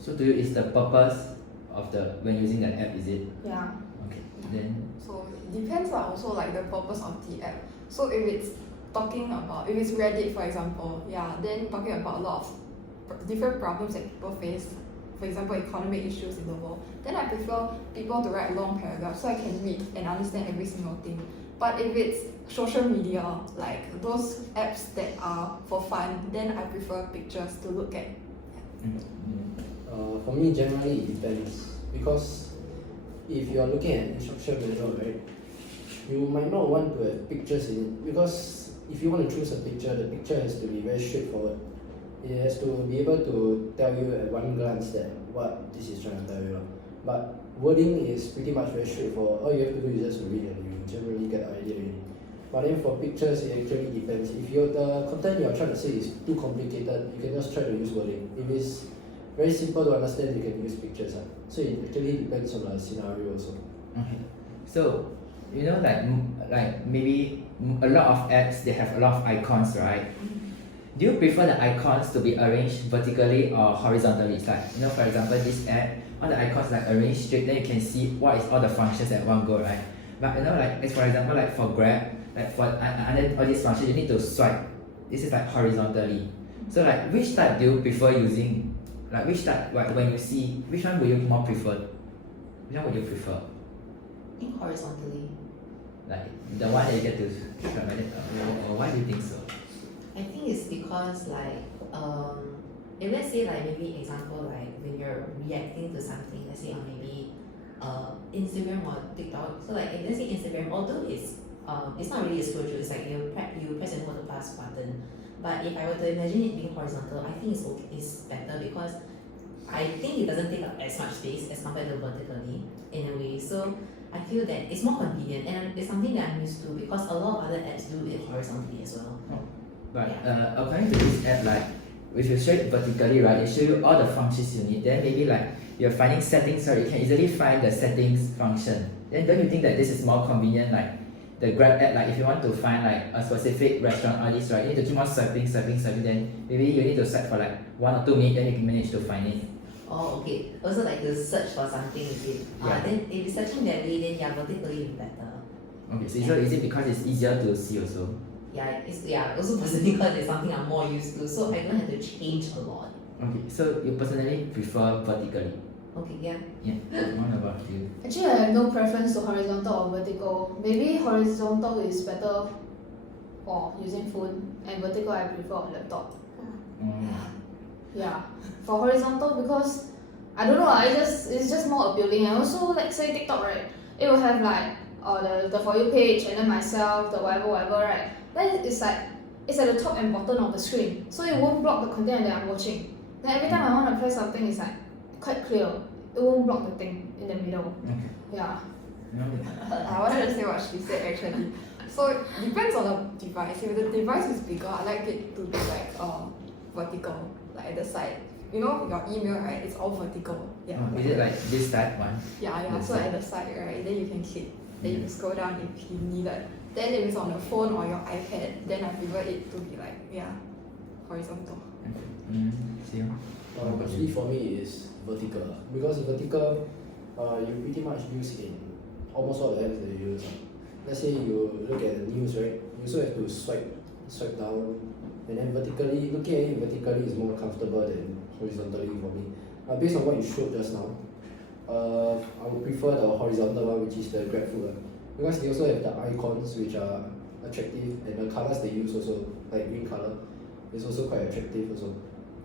So to you, is the purpose of the when using the app, is it? Yeah. Okay. Then So it depends lah also like the purpose of the app. So if it's if it's Reddit for example, yeah, then talking about a lot of different problems that people face, for example economic issues in the world, then I prefer people to write long paragraphs so I can read and understand every single thing. But if it's social media, like those apps that are for fun, then I prefer pictures to look at. For me, generally it depends, because if you are looking at instruction manual, right, you might not want to have pictures in it, because if you want to choose a picture, the picture has to be very straightforward. It has to be able to tell you at one glance that what this is trying to tell you. But wording is pretty much very straightforward. All you have to do is just read and you generally get the idea already. But then for pictures, it actually depends. If the content you're trying to say is too complicated, you can just try to use wording. If it's very simple to understand, you can use pictures. So it actually depends on the scenario also. okay. So you know, like maybe a lot of apps, they have a lot of icons, right? Do you prefer the icons to be arranged vertically or horizontally? It's like, you know, for example, this app, all the icons like arranged straight, then you can see what is all the functions at one go, right? But you know, like as for example, like for Grab, like for under all these functions, you need to swipe. This is like horizontally. So like, which type do you prefer using? Like which type, like when you see, which one would you more prefer? Which one would you prefer? I think horizontally. Like the one that you get to swipe like that, or why do you think so? I think it's because if let's say like maybe example like when you're reacting to something, let's say on maybe Instagram or TikTok. So like if let's say Instagram, although it's not really a scroll through, it's like you press and hold the plus button. But if I were to imagine it being horizontal, I think it's better because I think it doesn't take up as much space as compared to vertically in a way. So I feel that it's more convenient and it's something that I'm used to because a lot of other apps do it horizontally as well. Oh. But according to this app, like if you show it vertically, right, it show you all the functions you need. Then maybe like you're finding settings, right, you can easily find the settings function. Then don't you think that this is more convenient, like the Grab app, like if you want to find like a specific restaurant or this, right, you need to keep on swiping, then maybe you need to swipe for like 1 or 2 minutes, then you can manage to find it. Oh, okay. Also like to search for something, is it? Yeah. Then if you're searching that way, then yeah, vertically is better. Okay, so is it because it's easier to see also? Yeah, also personally because it's something I'm more used to, so I don't have to change a lot. Okay, so you personally prefer vertically? Okay, yeah. Yeah. What about you? Actually, I have no preference to horizontal or vertical. Maybe horizontal is better for using phone, and vertical I prefer on laptop. Yeah, for horizontal because I don't know, it's just more appealing. And also, like say TikTok, right? It will have like the For You page and then myself, the whatever, right? Then it's like it's at the top and bottom of the screen, so it won't block the content that I'm watching. Then every time I want to press something, it's like quite clear. It won't block the thing in the middle. Okay. Yeah. I wanted to say what she said actually. So it depends on the device. If the device is bigger, I like it to be like vertical, like at the side. You know your email, right? It's all vertical. Yeah. Is it like this type one? Yeah. So at the side, right? Then you can click. Then you can scroll down if you need it. Then if it's on the phone or your iPad, then I prefer it to be like horizontal. See. Actually, for me, it's vertical because vertical, you pretty much use in almost all the apps that you use. Let's say you look at the news, right? You also have to swipe down, and then vertically, looking at it vertically is more comfortable than horizontally for me. Based on what you showed just now, I would prefer the horizontal one, which is the GrabFood one, because they also have the icons which are attractive, and the colors they use also, like green color, is also quite attractive also.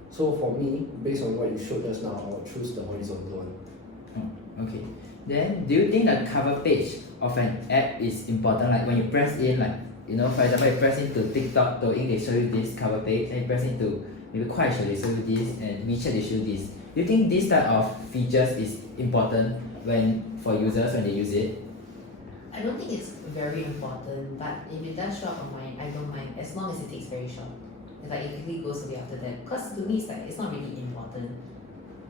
So for me, based on what you showed just now, I'll choose the horizontal one. Oh, okay. Then do you think the cover page of an app is important? Like when you press in, like, you know, for example, you press into TikTok, Douyin, they show you this cover page, and you press into maybe Kuaishou, they show you this, and WeChat, they show you this. Do you think this type of features is important for users when they use it? I don't think it's very important, but if it does show up on mine, I don't mind as long as it takes very short. It's like it quickly goes away after that. Because to me, it's not really important.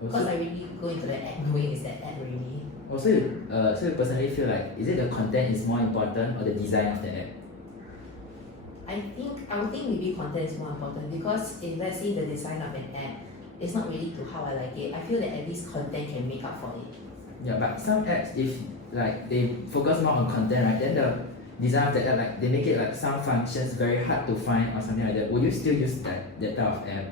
Because I really go into the app knowing it's that app already. So you personally feel like, is it the content is more important or the design of the app? I would think maybe content is more important because if let's say the design of an app it's not really to how I like it. I feel that at least content can make up for it. Yeah, but some apps, if like they focus more on content, right, then the design of the app, like they make it like some functions very hard to find or something like that. Would you still use that type of app?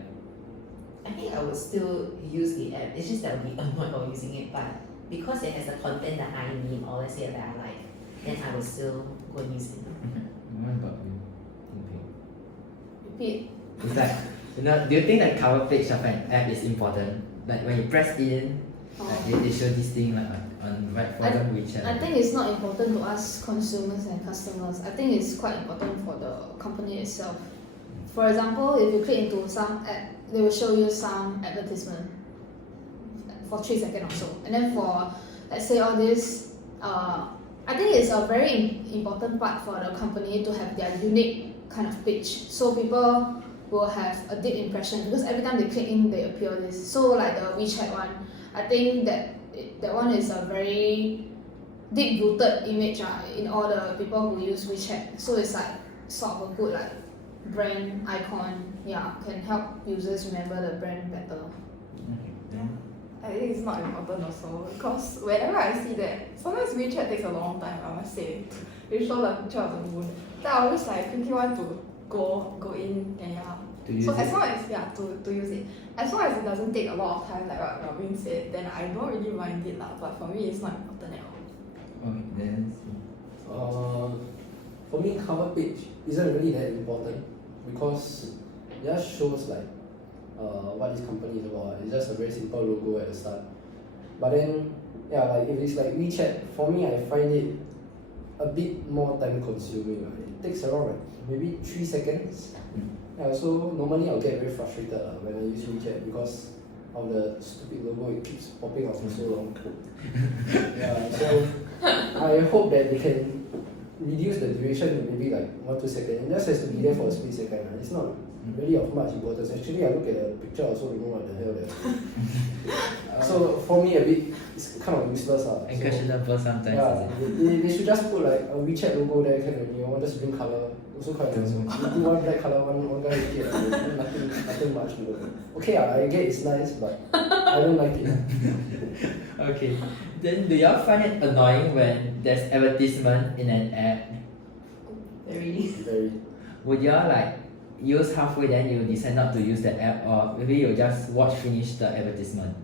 I think I would still use the app. It's just that I'll be annoyed while using it, but because it has the content that I need or let's say that I like, then I will still go and use it. What about you? Repeat. It's like, do you think that cover page of an app is important? Like when you press in, like they show this thing like on right for example WeChat. I think it's not important to us consumers and customers. I think it's quite important for the company itself. For example, if you click into some app, they will show you some advertisement for 3 seconds or so. And then for, let's say all this, I think it's a very important part for the company to have their unique kind of page. So people will have a deep impression because every time they click in, they appear this. So like the WeChat one, I think that one is a very deep rooted image in all the people who use WeChat. So it's like sort of a good like brand icon. Yeah, can help users remember the brand better. Yeah. I think it's not important also because whenever I see that, sometimes WeChat takes a long time, I must say, to show the picture of the moon. Then I always like quickly want to go in and yeah. To use So it? as long as to use it, as long as it doesn't take a lot of time, like what Robin said, then I don't really mind it lah. But for me, it's not important at all. Okay, then For me, cover page isn't really that important because it just shows like what this company is about. It's just a very simple logo at the start. But then, yeah, like if it's like WeChat, for me, I find it a bit more time consuming. It takes around like maybe 3 seconds. Yeah, so normally I'll get very frustrated when I use WeChat because of the stupid logo. It keeps popping out for so long. Yeah, so I hope that they can reduce the duration to maybe like 1-2 seconds. It just has to be there for a split second. It's not really of much importance. Actually, I look at the picture, I also don't know what the hell that is. So for me, a bit it's kind of useless. and questionable sometimes. Yeah, Is it? they should just put like a WeChat logo there, kind of, just green color. Also quite nice. You do one black color, one guy with it, nothing much to look at. Okay, I get it's nice, but I don't like it. Okay. Then do y'all find it annoying when there's advertisement in an app? Very. Very. Would y'all like use halfway then you decide not to use the app, or maybe you just watch finish the advertisement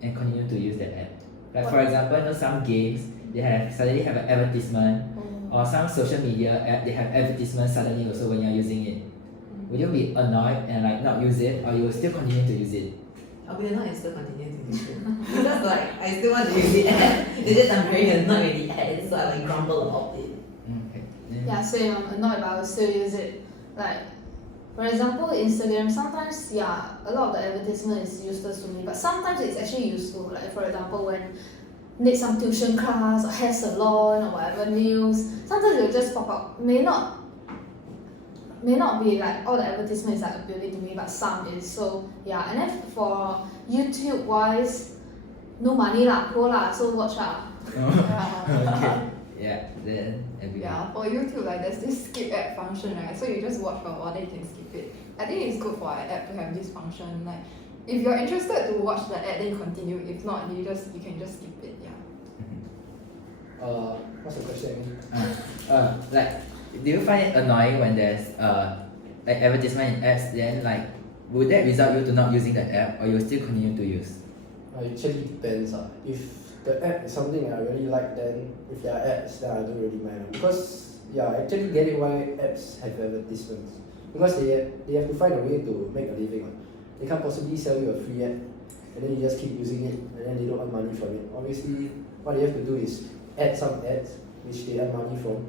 and continue to use the app? Like for example, some games they suddenly have an advertisement, or some social media app they have advertisement suddenly also when you're using it. Would you be annoyed and like not use it, or you will still continue to use it? I'll be annoyed and still continue to use it. Because like I still want to use the app. It's just I'm very annoyed with the ad, so I like grumble about it. Okay. Then- Yeah, same. I'm annoyed, but I will still use it. Like, for example, Instagram. Sometimes, yeah, a lot of the advertisement is useless to me, but sometimes it's actually useful. Like, for example, when need some tuition class or hair salon or whatever news, sometimes it will just pop up. May not be like all the advertisement is like appealing to me, but some is. So yeah, and then for YouTube wise, no money lah, poor lah, so watch lah. Okay. Yeah. Then every Yeah, for YouTube, like there's this skip ad function, right? So you just watch for a while, then you can skip it. I think it's good for an app to have this function. Like, if you're interested to watch the ad, then you continue. If not, you can just skip it. Yeah. What's the question again? Like, do you find it annoying when there's like advertisement in apps? Then like, would that result you to not using the app, or you will still continue to use? It actually depends. If the app is something I really like, then if there are ads, then I don't really mind. Because yeah, I actually get it why apps have advertisements. Because they have to find a way to make a living. They can't possibly sell you a free ad and then you just keep using it and then they don't earn money from it. Obviously, what they have to do is add some ads which they earn money from.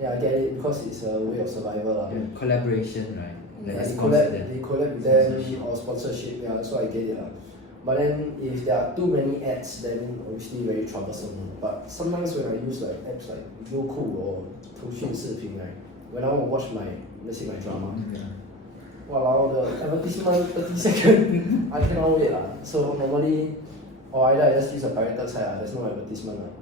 Yeah, I get it because it's a way of survival. Yeah, collaboration, right? Yeah, That is they considered. collab with them or sponsorship, yeah, so I get it. But then if there are too many ads, then obviously very troublesome. But sometimes when I use like apps like Youku or 腾讯视频, right, when I want to watch let's say my drama, wow, the advertisement 30 seconds, I cannot wait. So normally, or either I just use a pirated site, there's no advertisement.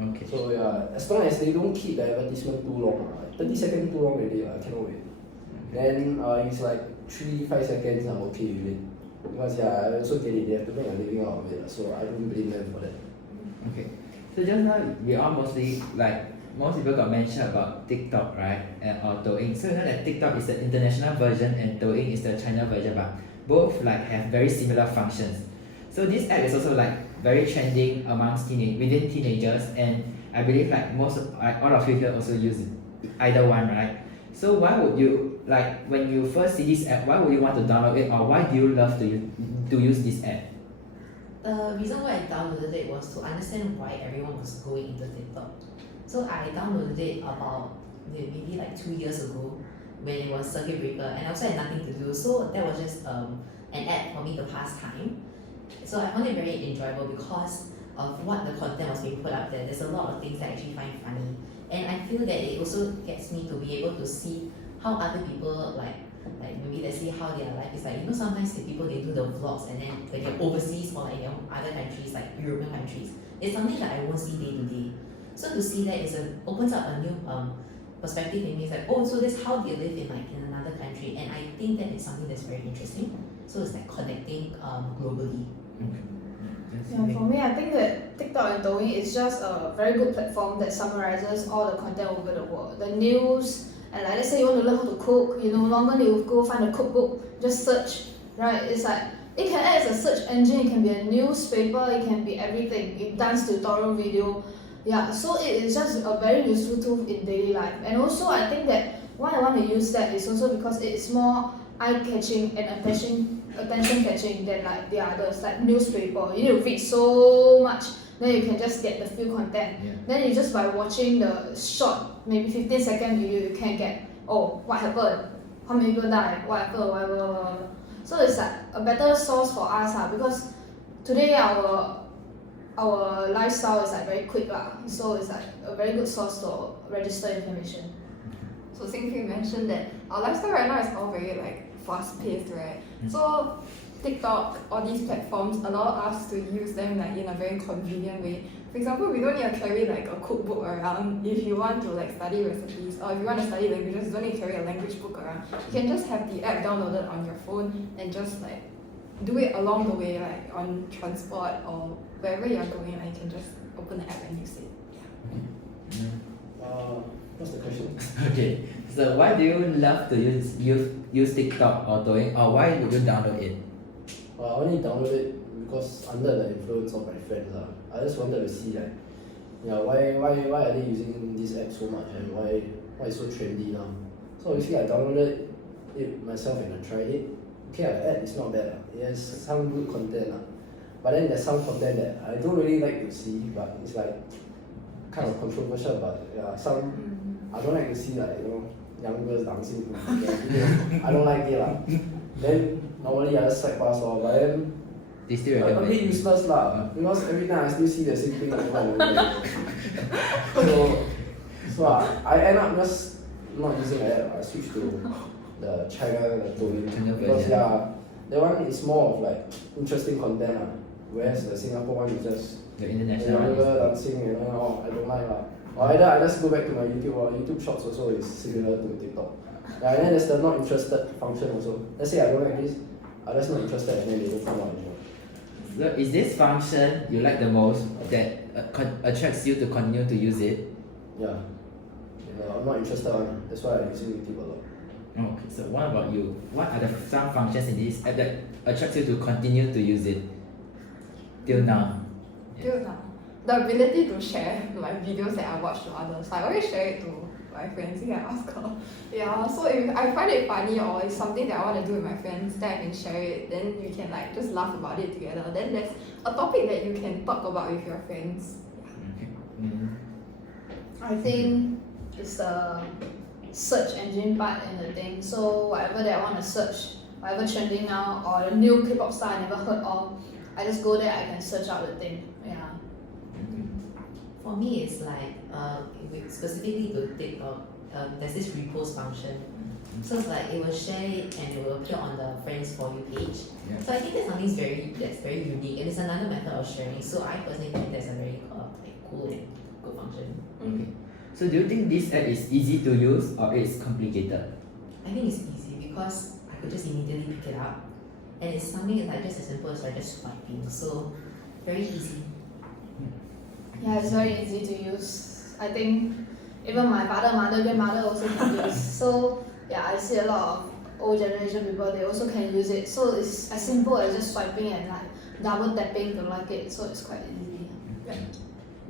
Okay. So yeah, as long as they don't keep the advertisement too long, 30 seconds too long already, I cannot wait. Then it's like 3-5 seconds, I'm okay with it. Because I also get it, they have to make a living out of it, so I don't blame them for that. Okay. So just now we all mostly like most people got mentioned about TikTok, right? Or Douyin. So you know that TikTok is the international version and Douyin is the China version, but both like have very similar functions. So this app is also like very trending amongst within teenagers, and I believe like all of you here also use either one, right? So why would you like when you first see this app? Why would you want to download it, or why do you love to use this app? The reason why I downloaded it was to understand why everyone was going into TikTok. So I downloaded it about maybe like 2 years ago when it was circuit breaker, and I also had nothing to do. So that was just an app for me to pass time. So I found it very enjoyable because of what the content was being put up there. There's a lot of things that I actually find funny, and I feel that it also gets me to be able to see how other people like maybe let's see how their life is like. You know, sometimes the people they do the vlogs, and then when they're overseas or like in other countries like European countries, it's something that I won't see day to day. So to see that opens up a new perspective in me. It's like, oh, so that's how they live in another country, and I think that is something that's very interesting. So it's like connecting globally. Yeah, for me, I think that TikTok and Douyin is just a very good platform that summarizes all the content over the world. The news, and like let's say you want to learn how to cook, you no longer need to go find a cookbook, just search, right? It's like, it can act as a search engine, it can be a newspaper, it can be everything, dance tutorial video. Yeah, so it is just a very useful tool in daily life. And also I think that why I want to use that is also because it is more eye-catching and attention-catching than like the others, like newspaper. You need to read so much, then you can just get the few content. Yeah. Then you just by watching the short, maybe 15-second video, you can get, oh, what happened? How many people died? What happened? Whatever. So it's like a better source for us, because today our lifestyle is like very quick, so it's like a very good source to register information. So Xingfei mentioned that our lifestyle right now is all very like fast-paced, right? So TikTok, all these platforms allow us to use them like in a very convenient way. For example, we don't need to carry like a cookbook around if you want to like study recipes, or if you want to study languages, you don't need to carry a language book around. You can just have the app downloaded on your phone and just like do it along the way, like on transport or wherever you're going, and you can just open the app and use it. What's the question? Okay. So why do you love to use TikTok or Douyin, or why would you download it? I only downloaded it because under the influence of my friends. I just wanted to see like, why are they using this app so much, and why it's so trendy now. So obviously I downloaded it myself and I tried it. Okay, the app is not bad. It has some good content. But then there's some content that I don't really like to see, but it's like kind of controversial, but some I don't like to see like, young girls dancing. I don't like it. Then normally I just swipe pass but then They still a bit recommend. useless because every time I still see the same thing over and over again. So I end up just not using the app. I switch to the China Douyin because that one is more of like interesting content, whereas the Singapore one is just The the international one younger is dancing and I don't like Or either I just go back to my YouTube, or YouTube Shorts also is similar to TikTok. And then there's the not interested function also. Let's say I don't like this, I'm just not interested, and then they don't come out anymore. So is this function you like the most that attracts you to continue to use it? Yeah. I'm not interested one. That's why I'm using YouTube a lot. Okay, so what about you? What are some functions in this app that attracts you to continue to use it till now? Till now, the ability to share my videos that I watch to others. I always share it to my friends. You can ask her. Yeah, so if I find it funny or it's something that I want to do with my friends, then I can share it. Then we can like just laugh about it together. Then there's a topic that you can talk about with your friends. Okay. I think it's the search engine part and the thing. So whatever that I want to search, whatever trending now or the new K-pop star I never heard of, I just go there, I can search out the thing. Yeah. For me, it's like specifically to TikTok, there's this repost function. So it's like it will share it and it will appear on the friends for you page. Yeah. So I think that's something that's very unique, and it's another method of sharing. So I personally think that's a very cool and good function. Okay. So do you think this app is easy to use or it's complicated? I think it's easy because I could just immediately pick it up, and it's something that's like just as simple as like just swiping. So very easy. Yeah, it's very easy to use. I think even my father, mother, grandmother also can use. So yeah, I see a lot of old generation people, they also can use it. So it's as simple as just swiping and like double tapping to like it. So it's quite easy.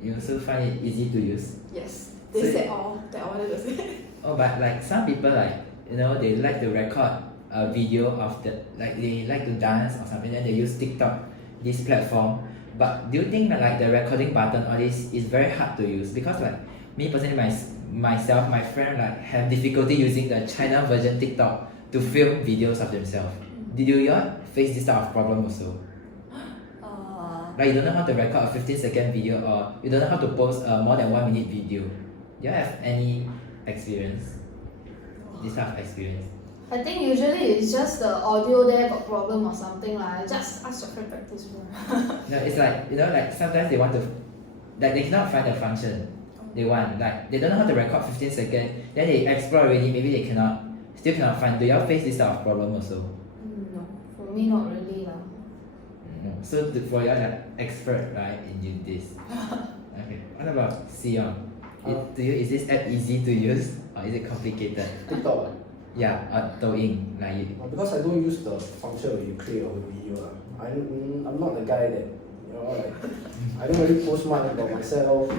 You also find it easy to use. Yes, they So- said all that I wanted to say. Oh, but like some people like they like to record a video of the like they like to dance or something. Then they use TikTok, this platform. But do you think that like the recording button or this is very hard to use? Because like me personally, myself, my friend like have difficulty using the China version TikTok to film videos of themselves. Did you all face this type of problem also? Like you don't know how to record a 15-second video or you don't know how to post a more than 1 minute video. Do you have any experience? This type of experience? I think usually it's just the audio there got problem or something like. Just ask your friend practice more. No, it's like like sometimes they want to like they cannot find the function they want. Like they don't know how to record 15 seconds, then they explore already, maybe they still cannot find. Do y'all face this type of problem also? No, for me not really lah. No. So for y'all like expert right in this. Okay. What about Sion? Is this app easy to use or is it complicated? TikTok. Yeah, Douyin like you. Because I don't use the function where you create a video. I'm not the guy that like I don't really post much about myself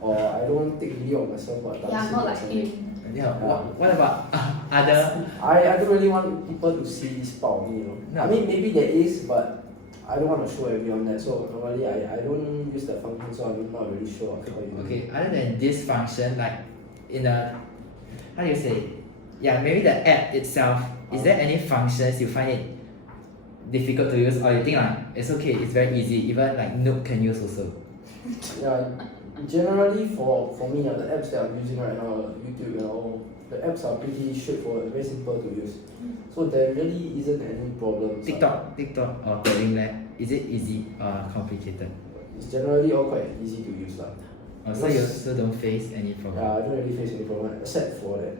or I don't take video of myself but Yeah, not like him. Yeah. What about other? I don't really want people to see this part of me, No. I mean maybe there is but I don't want to show everyone that. So normally I don't use that function, so I'm not really sure how you Okay, other than this function, like in a how do you say? Yeah, maybe the app itself. Is there any functions you find it difficult to use, or you think like it's okay, it's very easy, even like noob can use also? Yeah, generally for me, the apps that I'm using right now, YouTube and all, the apps are pretty straightforward, very simple to use. So there really isn't any problems. TikTok or Douyin Lab, is it easy or complicated? It's generally all quite easy to use lah. So you also don't face any problem? Yeah, I don't really face any problem except for that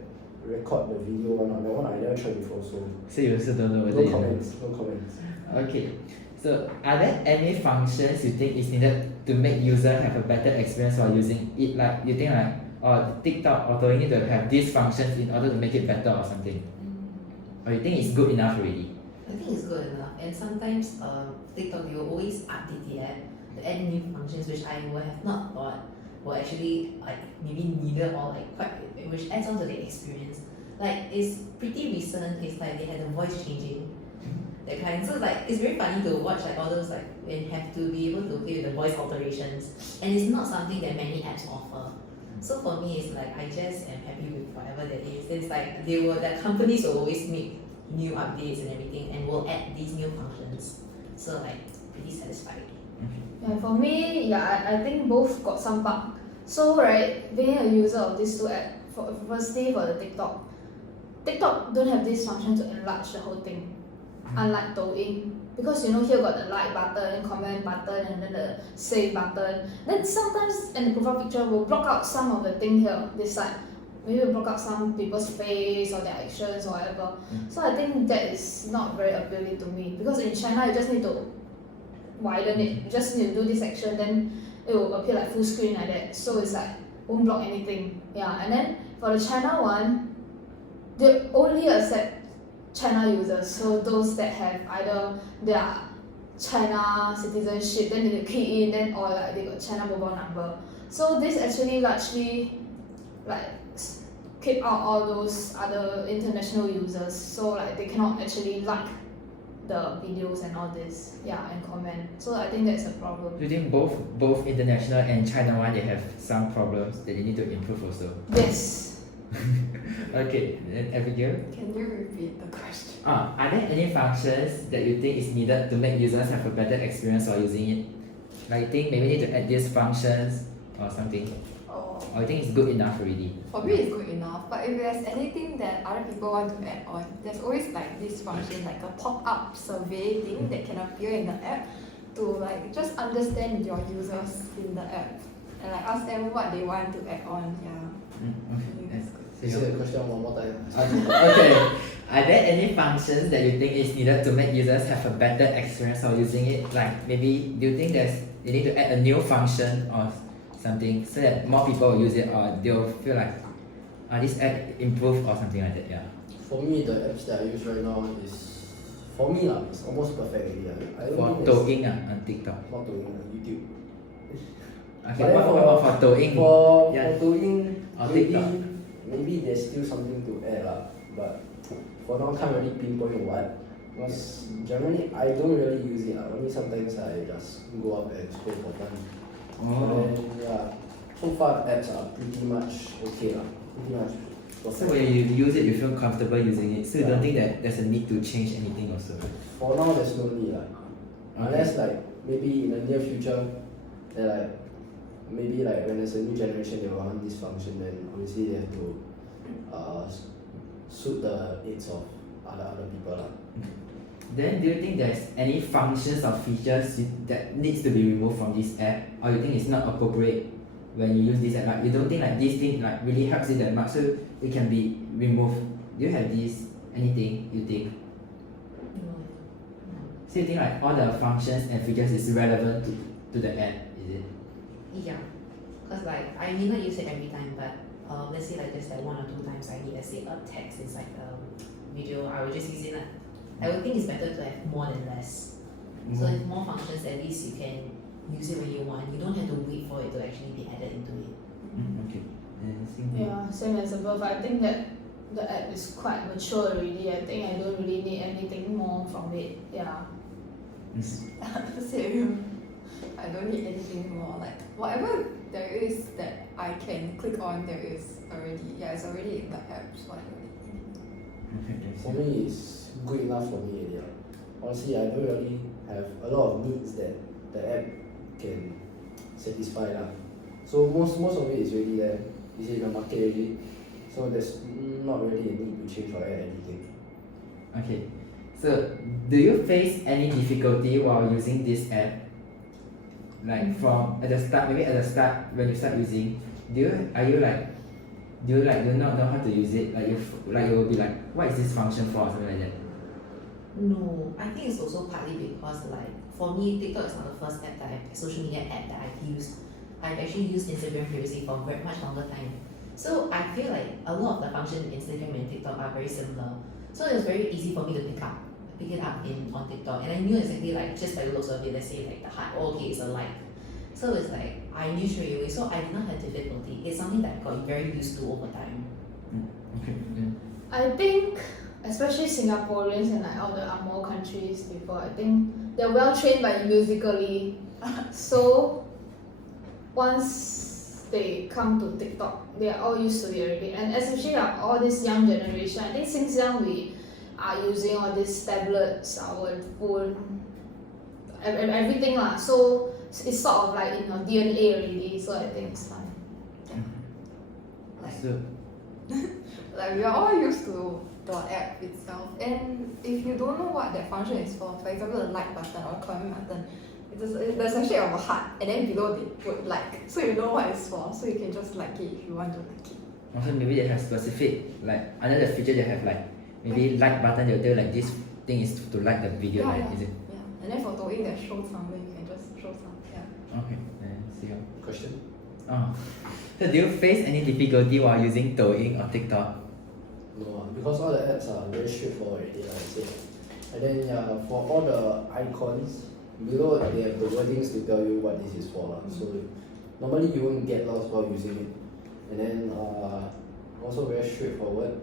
record the video one. That one I never tried before, so So you also don't know whether no you comments. No comments. Okay, so are there any functions you think is needed to make user have a better experience while using it? Like you think like TikTok or Douyin need to have these functions in order to make it better or something? Or you think it's good enough already? I think it's good enough. And sometimes TikTok will always update the app to add new functions which I would have not thought were actually like maybe needed or like quite which adds on to the experience. Like it's pretty recent, it's like they had the voice changing. That kind. So like it's very funny to watch like all those like when you have to be able to play with the voice alterations. And it's not something that many apps offer. So for me it's like I just am happy with whatever that is. It's like the companies will always make new updates and everything and will add these new functions. So like pretty satisfied. Yeah, for me, I think both got some bug. So right, being a user of these two apps, firstly for the TikTok don't have this function to enlarge the whole thing, unlike Douyin. Because here got the like button, comment button, and then the save button. Then sometimes in the profile picture will block out some of the thing here, this side. Maybe will block out some people's face or their actions or whatever. So I think that is not very appealing to me. Because in China you just need to widen it. You just need to do this action, then it will appear like full screen like that. So it's like won't block anything. Yeah, and then for the China one, they only accept China users. So those that have either their China citizenship, then they key in, then or like they got China mobile number. So this actually largely like keep out all those other international users. So like they cannot actually like the videos and all this, and comment. So I think that's a problem. Do you think both international and China one they have some problems that they need to improve also? Yes. Okay, then Abigail? Can you repeat the question? Are there any functions that you think is needed to make users have a better experience while using it? Like you think maybe need to add these functions or something? Or you think it's good enough already? For me it's good enough, but if there's anything that other people want to add on, there's always like this function, like a pop-up survey thing that can appear in the app to like just understand your users in the app and like ask them what they want to add on. Okay, that's good. Say the question one more time. Okay. Are there any functions that you think is needed to make users have a better experience of using it? Like maybe do you think you need to add a new function or something so that more people will use it, or they'll feel like this app improved or something like that? Yeah. For me, the apps that I use right now is, for me lah, it's almost perfect already. I don't For think there's Douyin on TikTok. not Douyin, YouTube. Okay, But then what about for Douyin? For Yeah. Douyin, Or maybe TikTok. maybe there's still something to add lah. But for now, can't really pinpoint what. Because generally, I don't really use it lah. Only sometimes I just go up and scroll for fun. Oh. And yeah, so far apps are pretty much okay lah. Pretty much So perfect. when you use it, you feel comfortable using it. So you Yeah. don't think that there's a need to change anything also. For now, there's no need lah. Unless like maybe in the near future, then like maybe like when there's a new generation they want this function, then obviously they have to suit the needs of other people lah. Then do you think there's any functions or features that needs to be removed from this app, or you think it's not appropriate when you use this app? Like you don't think like this thing like really helps it that much, so it can be removed. Do you have anything you think? No. So you think like all the functions and features is relevant to the app, is it? Yeah, because like I may not use it every time, but let's say like there's like 1 or 2 times I need, let's say, a text inside the video, I will just use it lah. I would think it's better to have more than less. So if more functions, at least you can use it when you want. You don't have to wait for it to actually be added into it. Okay. And Xing Hui? Yeah, same as above. I think that the app is quite mature already. I think I don't really need anything more from it. Yeah. Same. I don't need anything more. Like whatever there is that I can click on, there is already. Yeah, it's already in the app. So I don't need. Okay, that's For it. me, it's good enough for me already lah. Honestly, I don't really have a lot of needs that the app can satisfy lah. So most of it is already there. Is in the market already. So there's not really a need to change or add anything. Okay. So do you face any difficulty while using this app? Like from at the start, maybe at the start when you start using, do you not know how to use it? Like you will be like, what is this function for, or something like that? No, I think it's also partly because like for me, TikTok is not the first app that social media app that I've used. I've actually used Instagram previously for very much longer time. So I feel like a lot of the functions in Instagram and TikTok are very similar. So it was very easy for me to pick it up on TikTok, and I knew exactly like just by the looks of it. Let's say like the heart, oh, okay, it's a like. So it's like I knew straight away. So I did not have difficulty. It's something that I got very used to over time. Okay. Then. I think, especially Singaporeans and like all the Angmo countries before, I think they're well trained by Musically. So once they come to TikTok, they are all used to it already. And especially like all this young generation, I think since young we are using all these tablets, our phone, everything lah. So it's sort of like in your DNA already. So I think it's fine. Like So like we are all used to the app itself, and if you don't know what that function is for example the like button or comment button, there's a shape of a heart and then below they put like, so you know what it's for, so you can just like it if you want to like it. also maybe they have specific like under the feature they have like maybe like button, they'll tell you like this thing is to like the video, Yeah, right? yeah. Is it? Yeah, and then for Douyin there's show some, then you can just show some. Yeah. Okay. Then see you. Question? Oh. So do you face any difficulty while using Douyin or TikTok? No, because all the apps are very straightforward already, like I said. And then yeah, for all the icons, below they have the wordings to tell you what this is for lah. So normally you won't get lost while using it. And then also very straightforward,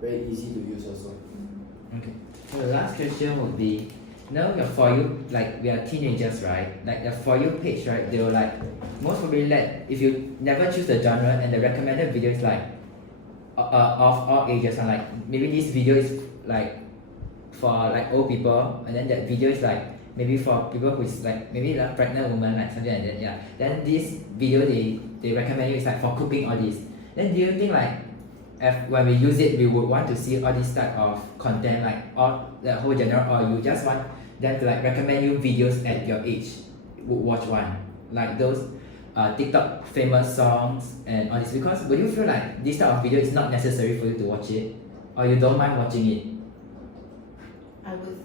very easy to use also. Okay. So the last question would be, now your For You, like we are teenagers, right? Like the For You page, right? They will like, most probably if you never choose the genre and the recommended videos like of all ages, and like maybe this video is like for like old people, and then that video is like maybe for people who is like maybe like pregnant woman, like something like that, yeah. Then this video they recommend you is like for cooking all this. Then do you think like when we use it we would want to see all this type of content, like all the whole genre, or you just want them to like recommend you videos at your age, would watch one like those TikTok famous songs and all this? Because would you feel like this type of video is not necessary for you to watch it, or you don't mind watching it?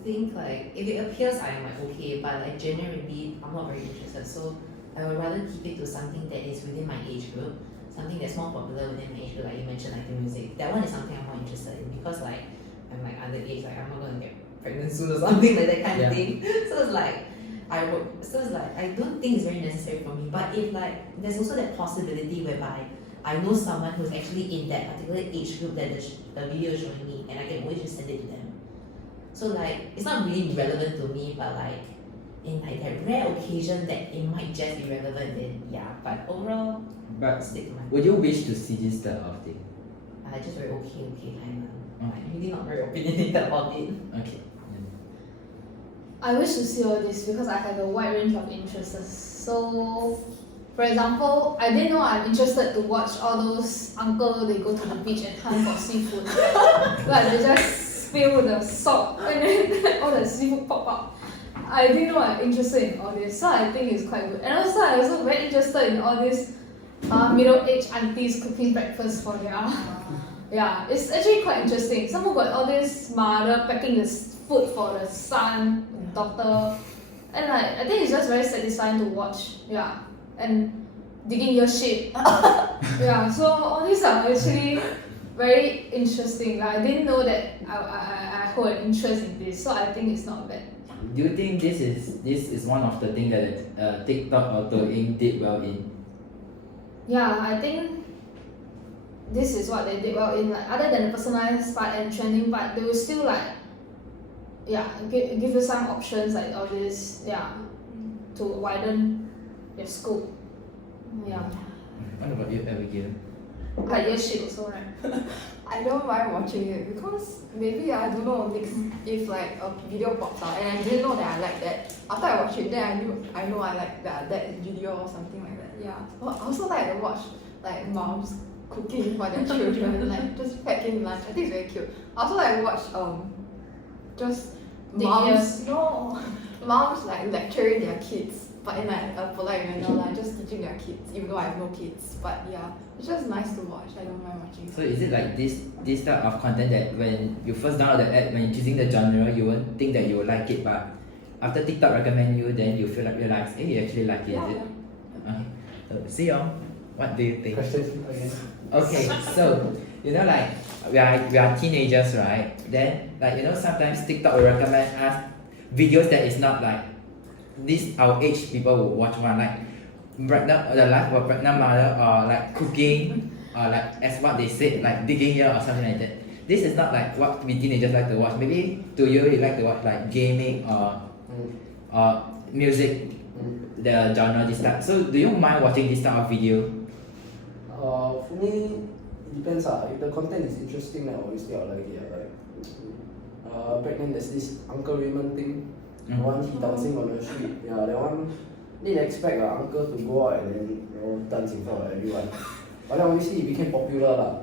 think like if it appears I'm like okay, but like genuinely I'm not very interested. So I would rather keep it to something that is within my age group, something that's more popular within my age group, like you mentioned, like the music. That one is something I'm more interested in because like I'm like underage, like I'm not gonna get pregnant soon or something like that kind of thing. So it's like I don't think it's very necessary for me. But if like there's also that possibility whereby I know someone who's actually in that particular age group that the video is showing me, and I can always just send it to them. So like it's not really relevant to me, but like in like that rare occasion that it might just be relevant, then yeah. But overall, But stick to my would you wish to see this type of thing? just very okay kind of. I'm really not very opinionated about it. Okay. I wish to see all this because I have a wide range of interests. So, for example, I didn't know I'm interested to watch all those uncle they go to the beach and hunt for seafood. Like they just spill the salt and then all the seafood pop up. I didn't know I'm interested in all this, so I think it's quite good. And also, I'm also very interested in all these middle-aged aunties cooking breakfast for their. Yeah, it's actually quite interesting. Someone got all this mother packing the food for the son, daughter, and like I think it's just very satisfying to watch. Yeah, and digging your shit. Yeah, so all these are actually very interesting. Like I didn't know that I hold an interest in this, so I think it's not bad. Do you think this is one of the things that TikTok or Douyin did well in? Yeah, I think this is what they did well in. Like other than the personalized part and trending part, they will still like give you some options like all this to widen your scope. Yeah, What about you, Abigail? like your shit also, right? I don't mind watching it because maybe I don't know if like a video pops out and I didn't know that I like that. After I watch it, then I know I like that video or something like that. Yeah. Well, I also like to watch like moms cooking for their children, like just packing lunch. I think it's very cute. I also like to watch just moms moms like lecturing their kids, but in like a polite manner, like just teaching their kids, even though I have no kids. But yeah, it's just nice to watch. I don't mind watching. So is it like this type of content that when you first download the app, when you're choosing the genre, you won't think that you will like it, but after TikTok recommend you, then you feel like realize, hey, you actually like it, is it? Okay. So Sion, what do you think? Question again. Okay, so like we are teenagers, right? Then like sometimes TikTok will recommend us videos that is not like this our age people will watch one, like the life of a pregnant mother or like cooking or like as what they said, like digging here or something like that. This is not like what we teenagers like to watch. Maybe to you like to watch like gaming or music, the genre this type. So do you mind watching this type of video? For me, it depends. If the content is interesting, then obviously I'll like it. Like, back then there's this Uncle Raymond thing. The one he dancing on the street. Yeah, that one didn't expect an uncle to go out and then dance in front of everyone. But then obviously it became popular lah.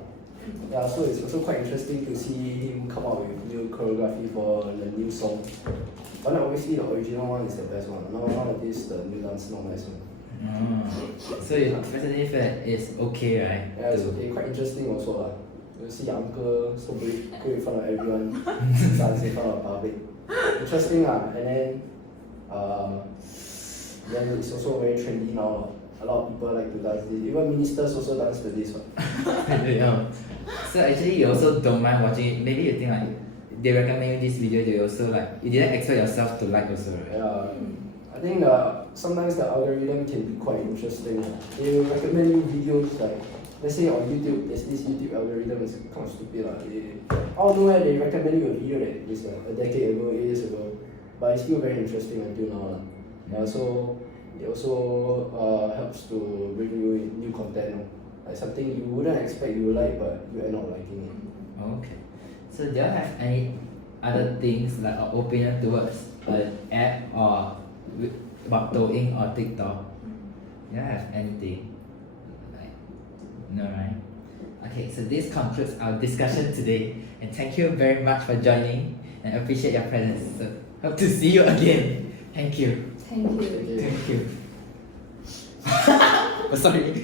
Yeah, so it's also quite interesting to see him come out with new choreography for the new song. But then obviously the original one is the best one. Nowadays the new dance not nice one. So you personally feel that it's okay, right? Yeah, it's okay. Quite interesting also lah. You see uncle so brave, go in front of everyone, dance in front of public. Interesting lah. And then it's also very trendy now. A lot of people like to dance this. Even ministers also dance to this one. Yeah. So actually you also don't mind watching it. Maybe you think like they recommend you this video, they also like you didn't expect yourself to like also, right? Yeah. I think sometimes the algorithm can be quite interesting. They will recommend you videos like, let's say on YouTube, there's this YouTube algorithm, it's kind of stupid. Out of nowhere, they recommend you a video that is a decade ago, 8 years ago, but it's still very interesting until now. So it also helps to bring you new content. Like something you wouldn't expect you like, but you end up liking it. Okay. So do you have any other things like opinion towards an app or about Douyin or TikTok? Do you have anything? Like, no, right? Okay, so this concludes our discussion today, and thank you very much for joining and appreciate your presence. So hope to see you again. Thank you. Thank you. Thank you. Oh, sorry.